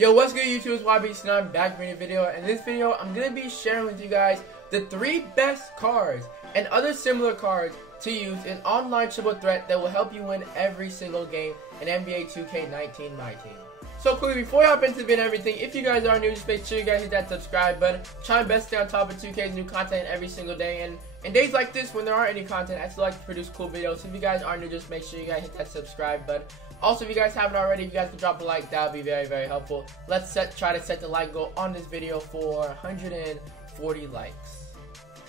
Yo, what's good YouTube? It's YBC. I'm back with a video. In this video, I'm going to be sharing with you guys the 3 best cards and other similar cards to use in online triple threat that will help you win every single game in NBA 2K19 Myteam. So quickly, before I hop into the video and everything, if you guys are new, just make sure you guys hit that subscribe button. Try my best to stay on top of 2K's new content every single day. And in days like this, when there aren't any content, I still like to produce cool videos. So if you guys are new, just make sure you guys hit that subscribe button. Also, if you guys haven't already, if you guys can drop a like, that would be very, very helpful. Let's try to set the like goal on this video for 140 likes.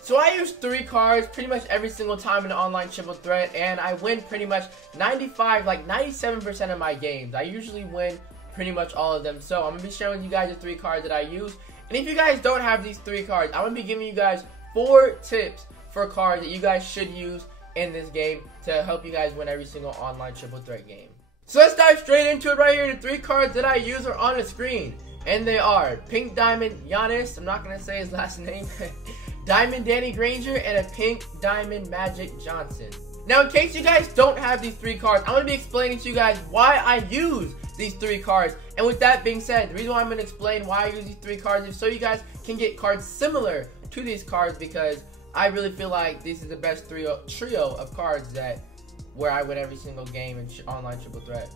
So I use 3 cards pretty much every single time in the online triple threat, and I win pretty much 97% of my games. I usually win pretty much all of them. So I'm going to be sharing with you guys the 3 cards that I use. And if you guys don't have these 3 cards, I'm going to be giving you guys 4 tips for cards that you guys should use in this game to help you guys win every single online triple threat game. So let's dive straight into it right here. The 3 cards that I use are on the screen. And they are Pink Diamond Giannis, I'm not going to say his last name, Diamond Danny Granger, and a Pink Diamond Magic Johnson. Now, in case you guys don't have these 3 cards, I'm going to be explaining to you guys why I use these 3 cards. And with that being said, the reason why I'm going to explain why I use these 3 cards is so you guys can get cards similar to these cards, because I really feel like this is the best trio of cards where I win every single game in online triple threat.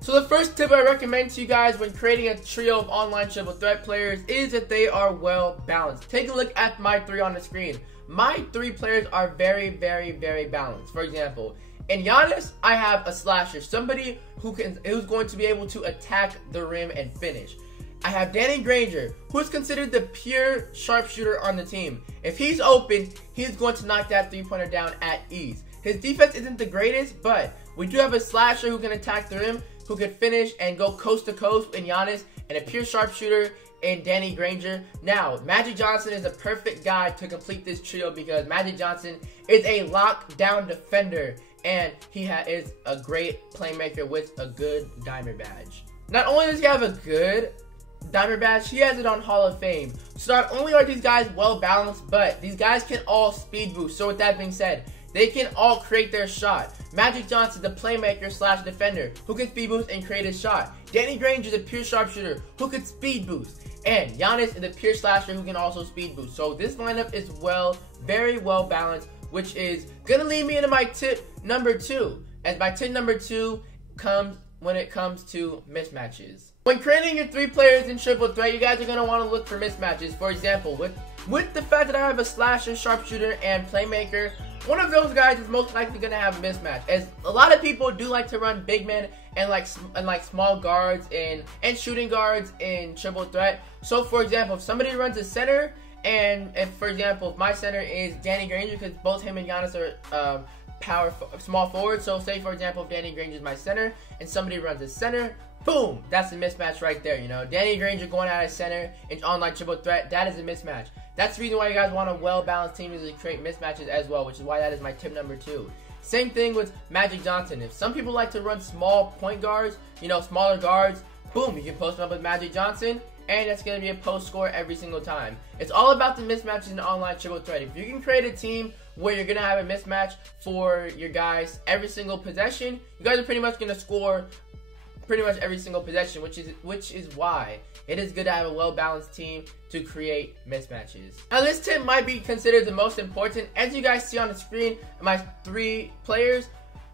So the first tip I recommend to you guys when creating a trio of online triple threat players is that they are well balanced. Take a look at my 3 on the screen. My 3 players are very, very, very balanced. For example, in Giannis, I have a slasher, somebody who's going to be able to attack the rim and finish. I have Danny Granger, who is considered the pure sharpshooter on the team. If he's open, he's going to knock that 3-pointer down at ease. His defense isn't the greatest, but we do have a slasher who can attack the rim, who can finish and go coast to coast in Giannis, and a pure sharpshooter in Danny Granger. Now, Magic Johnson is a perfect guy to complete this trio because Magic Johnson is a lockdown defender, and he is a great playmaker with a good diamond badge. Not only does he have a good diamond badge, he has it on Hall of Fame. So not only are these guys well balanced, but these guys can all speed boost. So with that being said, they can all create their shot. Magic Johnson, the playmaker slash defender, who can speed boost and create his shot. Danny Granger is a pure sharpshooter who can speed boost. And Giannis is a pure slasher who can also speed boost. So this lineup is very well balanced, which is going to lead me into my tip number 2. And my tip number 2 comes when it comes to mismatches. When creating your 3 players in triple threat, you guys are going to want to look for mismatches. For example, with the fact that I have a slasher, sharpshooter, and playmaker, one of those guys is most likely going to have a mismatch, as a lot of people do like to run big men and like small guards and shooting guards in triple threat. So for example, if somebody runs a center, and for example, if my center is Danny Granger, because both him and Giannis are small forward. So say for example, if Danny Granger is my center and somebody runs a center, boom, that's a mismatch right there. You know, Danny Granger going out of center in online triple threat, that is a mismatch. That's the reason why you guys want a well-balanced team, is to create mismatches as well, which is why that is my tip number 2. Same thing with Magic Johnson. If some people like to run small point guards, you know, smaller guards, boom, you can post them up with Magic Johnson, and that's going to be a post score every single time. It's all about the mismatches in online triple threat. If you can create a team where you're going to have a mismatch for your guys every single possession, you guys are pretty much going to score pretty much every single possession, which is why it is good to have a well-balanced team to create mismatches. Now this tip might be considered the most important. As you guys see on the screen, my 3 players,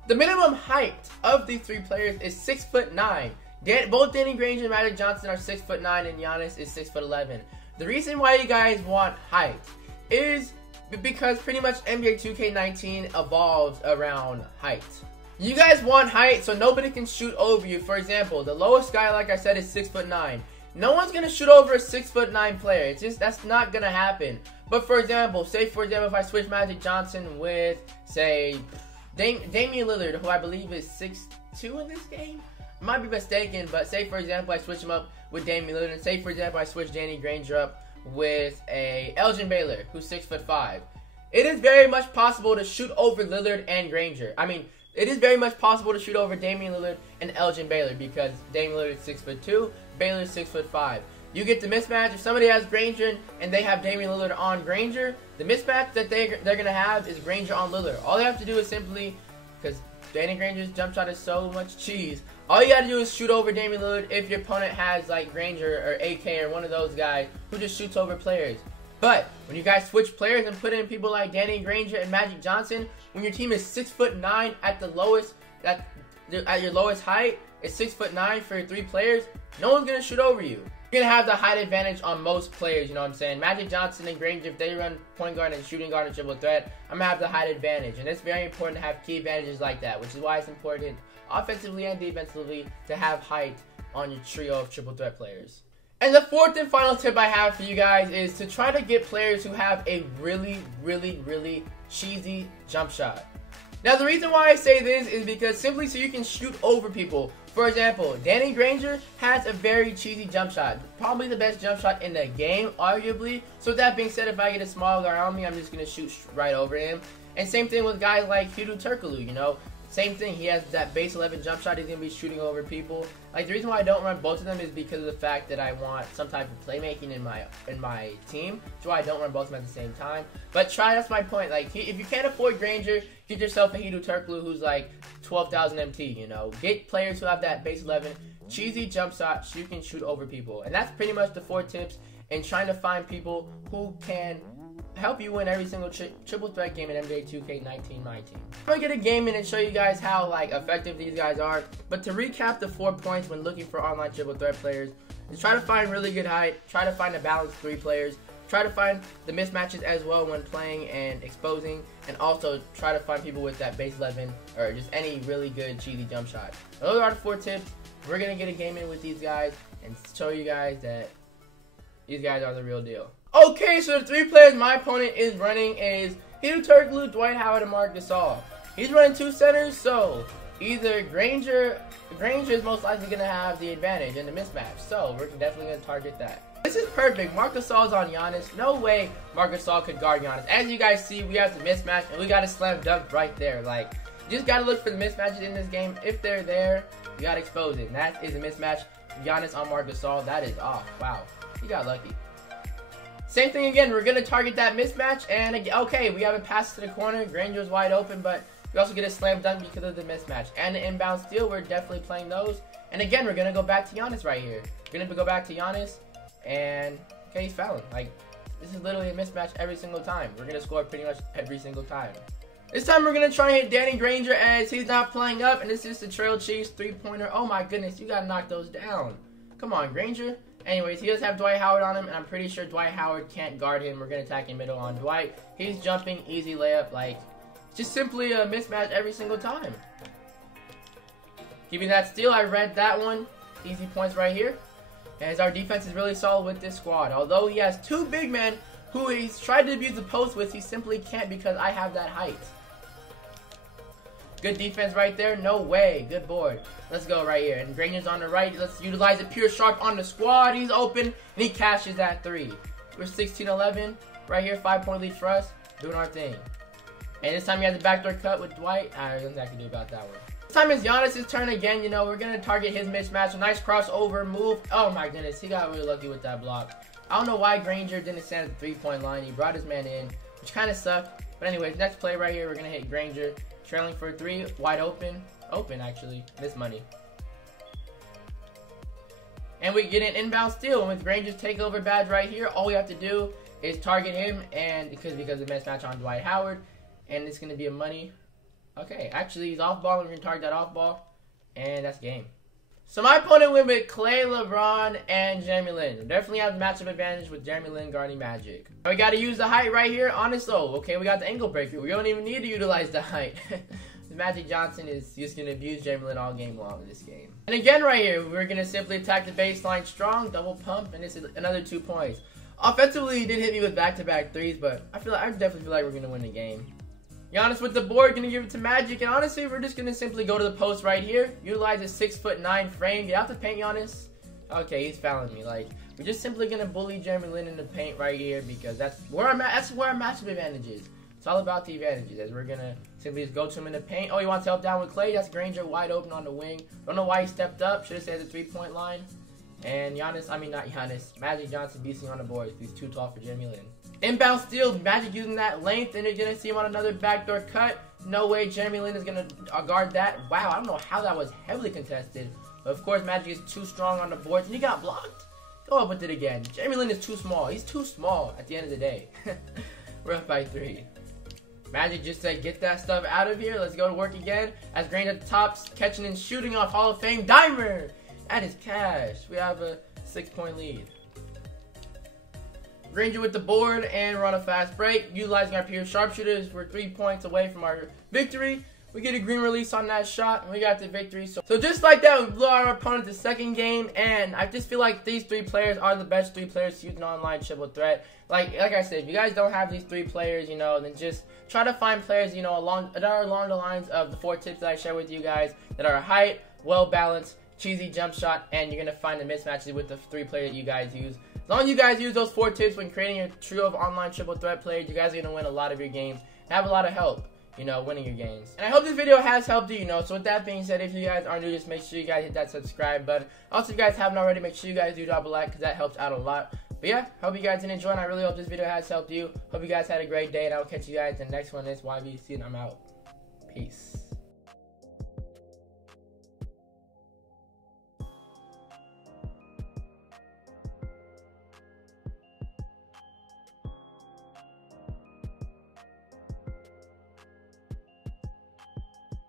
the minimum height of these 3 players is 6'9". Both Danny Granger and Magic Johnson are 6'9", and Giannis is 6'11". The reason why you guys want height is because pretty much NBA 2K19 evolves around height. You guys want height so nobody can shoot over you. For example, the lowest guy, like I said, is 6'9". No one's going to shoot over a 6'9" player. It's just, that's not going to happen. But for example, say for example, if I switch Magic Johnson with, say, Damian Lillard, who I believe is 6'2" in this game. I might be mistaken, but say for example, I switch him up with Damian Lillard. And say for example, I switch Danny Granger up with a Elgin Baylor, who's 6'5". It is very much possible to shoot over Lillard and Granger. I mean, it is very much possible to shoot over Damian Lillard and Elgin Baylor, because Damian Lillard is 6'2", Baylor is 6'5". You get the mismatch. If somebody has Granger and they have Damian Lillard on Granger, the mismatch that they're going to have is Granger on Lillard. All they have to do is simply, because Danny Granger's jump shot is so much cheese, All you gotta do is shoot over Damian Lillard if your opponent has like Granger or AK or one of those guys who just shoots over players. But when you guys switch players and put in people like Danny Granger and Magic Johnson, when your team is 6'9" at the lowest, at your lowest height, it's 6'9" for your 3 players, no one's gonna shoot over you. You're gonna have the height advantage on most players, you know what I'm saying? Magic Johnson and Granger, if they run point guard and shooting guard and triple threat, I'm gonna have the height advantage. And it's very important to have key advantages like that, which is why it's important offensively and defensively to have height on your trio of triple threat players. And the fourth and final tip I have for you guys is to try to get players who have a really cheesy jump shot. Now the reason why I say this is because simply so you can shoot over people. For example, Danny Granger has a very cheesy jump shot. Probably the best jump shot in the game, arguably. So with that being said, if I get a small guy on me, I'm just going to shoot right over him. And same thing with guys like Hedo Turkoglu, you know. Same thing, he has that base 11 jump shot, he's going to be shooting over people. Like, the reason why I don't run both of them is because of the fact that I want some type of playmaking in my team. That's why I don't run both of them at the same time. But that's my point. Like, if you can't afford Granger, get yourself a Hedo Turkoglu who's like 12,000 MT, you know. Get players who have that base 11 cheesy jump shot so you can shoot over people. And that's pretty much the 4 tips in trying to find people who can help you win every single triple threat game in NBA 2K19 Myteam. I'm gonna get a game in and show you guys how like effective these guys are. But to recap the 4 points when looking for online triple threat players is try to find really good height, try to find a balanced 3 players, try to find the mismatches as well when playing and exposing, and also try to find people with that base 11 or just any really good cheesy jump shot. Those are the 4 tips. We're gonna get a game in with these guys and show you guys that these guys are the real deal. Okay, so the 3 players my opponent is running is Hedo Turkoglu, Dwight Howard, and Marc Gasol. He's running 2 centers, so either Granger is most likely going to have the advantage in the mismatch, so we're definitely going to target that. This is perfect. Marc Gasol's on Giannis. No way Marc Gasol could guard Giannis. As you guys see, we have the mismatch, and we got a slam dunk right there. Like, you just got to look for the mismatches in this game. If they're there, you got to expose it. And that is a mismatch. Giannis on Marc Gasol. That is off. Wow. He got lucky. Same thing again, we're going to target that mismatch, and okay, we have a pass to the corner, Granger's wide open, but we also get a slam dunk because of the mismatch. And the inbound steal, we're definitely playing those. And again, we're going to go back to Giannis right here. We're going to go back to Giannis, and okay, he's fouling. Like, this is literally a mismatch every single time. We're going to score pretty much every single time. This time we're going to try and hit Danny Granger as he's not playing up, and this is the Trail Chiefs 3-pointer. Oh my goodness, you got to knock those down. Come on, Granger. Anyways, he does have Dwight Howard on him, and I'm pretty sure Dwight Howard can't guard him. We're going to attack in middle on Dwight. He's jumping, easy layup, like, just simply a mismatch every single time. Keeping that steal, I read that one. Easy points right here. As our defense is really solid with this squad. Although he has 2 big men who he's tried to abuse the post with, he simply can't because I have that height. Good defense right there. No way. Good board. Let's go right here. And Granger's on the right. Let's utilize it. Pure Sharp on the squad. He's open. And he cashes that 3. We're 16-11. Right here. 5-point lead for us. Doing our thing. And this time he has the backdoor cut with Dwight. There's nothing I can do about that one. This time it's Giannis' turn again. You know, we're going to target his mismatch. A nice crossover move. Oh my goodness. He got really lucky with that block. I don't know why Granger didn't stand at the 3-point line. He brought his man in, which kind of sucked. But anyways, next play right here. We're going to hit Granger. Trailing for 3, wide open. Open, actually. This money. And we get an inbound steal. And with Granger's takeover badge right here, all we have to do is target him. And because of the mismatch on Dwight Howard. And it's going to be a money. Okay, actually, he's off ball. We're going to target that off ball. And that's game. So my opponent went with Clay, LeBron, and Jeremy Lin. Definitely have the matchup advantage with Jeremy Lin guarding Magic. We got to use the height right here. Honest though, okay, we got the angle breaker. We don't even need to utilize the height. Magic Johnson is just going to abuse Jeremy Lin all game long in this game. And again right here, we're going to simply attack the baseline strong, double pump, and this is another 2 points. Offensively, he did hit me with back-to-back 3s, but I definitely feel like we're going to win the game. Giannis with the board, going to give it to Magic, and honestly, we're just going to simply go to the post right here, utilize a 6'9" frame, get out the paint, Giannis. Okay, he's fouling me. Like, we're just simply going to bully Jeremy Lin in the paint right here because that's where our matchup advantage is. It's all about the advantages, as we're going to simply just go to him in the paint. Oh, he wants help down with Clay. That's Granger wide open on the wing. Don't know why he stepped up. Should have stayed at the 3-point line. And Giannis, I mean not Giannis, Magic Johnson beasting on the boards. He's too tall for Jeremy Lin. Inbound steal, Magic using that length, and you're going to see him on another backdoor cut. No way Jeremy Lin is going to guard that. Wow, I don't know how that was heavily contested. But of course, Magic is too strong on the boards, and he got blocked. Go up with it again. Jeremy Lin is too small. He's too small at the end of the day. We're up by 3. Magic just said, get that stuff out of here. Let's go to work again. As Grange at the top, catching and shooting off Hall of Fame Dimer. That is cash. We have a 6-point lead. Granger with the board, and we're on a fast break. Utilizing our pure sharpshooters, we're 3 points away from our victory. We get a green release on that shot, and we got the victory. So just like that, we blew out our opponent the second game, and I just feel like these 3 players are the best 3 players to use an online triple threat. Like I said, if you guys don't have these 3 players, you know, then just try to find players, you know, that are along the lines of the 4 tips that I share with you guys that are height, well-balanced, cheesy jump shot, and you're going to find the mismatches with the 3 players that you guys use. As long as you guys use those 4 tips when creating your trio of online triple threat players, you guys are going to win a lot of your games and have a lot of help, you know, winning your games. And I hope this video has helped you, you know. So with that being said, if you guys are new, just make sure you guys hit that subscribe button. Also, if you guys haven't already, make sure you guys do drop a like, because that helps out a lot. But yeah, hope you guys did enjoy, and I really hope this video has helped you. Hope you guys had a great day, and I will catch you guys in the next one. It's YBC, and I'm out. Peace.